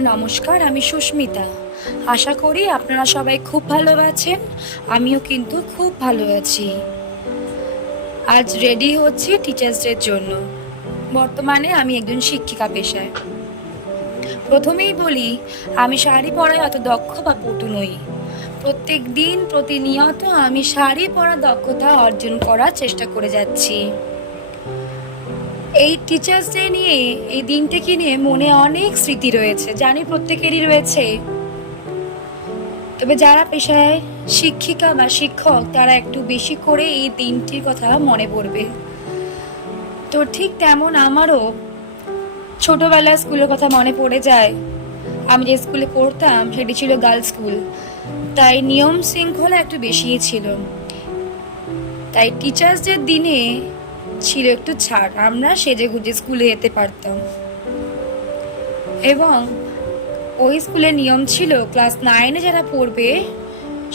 নমস্কার, আমি সুস্মিতা। আশা করি আপনারা সবাই খুব ভালো আছেন। আমিও কিন্তু খুব ভালো আছি। আজ রেডি হচ্ছি টিচার্স ডের জন্য। বর্তমানে আমি একজন শিক্ষিকা পেশায়। প্রথমেই বলি, আমি শাড়ি পরায় অত দক্ষ বা পটু নই। প্রত্যেক দিন প্রতিনিয়ত আমি শাড়ি পরা দক্ষতা অর্জন করার চেষ্টা করে যাচ্ছি। এই টিচার্স ডে নিয়ে, এই দিনটিকে নিয়ে মনে অনেক স্মৃতি রয়েছে, জানি প্রত্যেকেরই রয়েছে। তবে যারা পেশায় শিক্ষিকা বা শিক্ষক, তারা একটু বেশি করে এই দিনটির কথা মনে পড়বে। তো ঠিক তেমন আমারও ছোটবেলার স্কুলের কথা মনে পড়ে যায়। আমি যে স্কুলে পড়তাম সেটি ছিল গার্লস স্কুল, তাই নিয়ম শৃঙ্খলা একটু বেশিই ছিল। তাই টিচার্স ডের দিনে ছিল একটু ছাড়, আমরা সেজে গুজে স্কুলে যেতে পারতাম। এবং ওই স্কুলের নিয়ম ছিল, ক্লাস 9-এ যারা পড়বে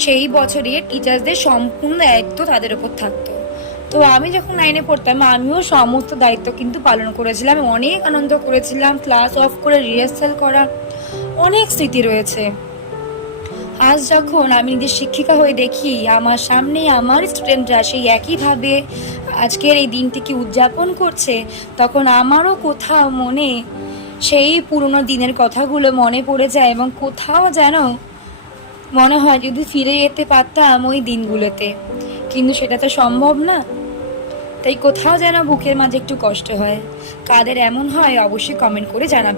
সেই বছরে টিচার্সদের সম্পূর্ণ দায়িত্ব তাদের ওপর থাকতো। তো আমি যখন 9-এ পড়তাম, আমিও সমস্ত দায়িত্ব কিন্তু পালন করেছিলাম। অনেক আনন্দ করেছিলাম, ক্লাস অফ করে রিহার্সাল করা, অনেক স্মৃতি রয়েছে। আজ যখন আমি নিজের শিক্ষিকা হয়ে দেখি আমার সামনে আমার স্টুডেন্টরা সেই একইভাবে আজকের এই দিনটিকে উদযাপন করছে, তখন আমারও কোথাও মনে সেই পুরনো দিনের কথাগুলো মনে পড়ে যায় এবং কোথাও যেন মনে হয় যদি ফিরে যেতে পারতাম ওই দিনগুলোতে, কিন্তু সেটা তো সম্ভব না। তাই কোথাও যেন বুকের মাঝে একটু কষ্ট হয়। কাদের এমন হয় অবশ্যই কমেন্ট করে জানাবে।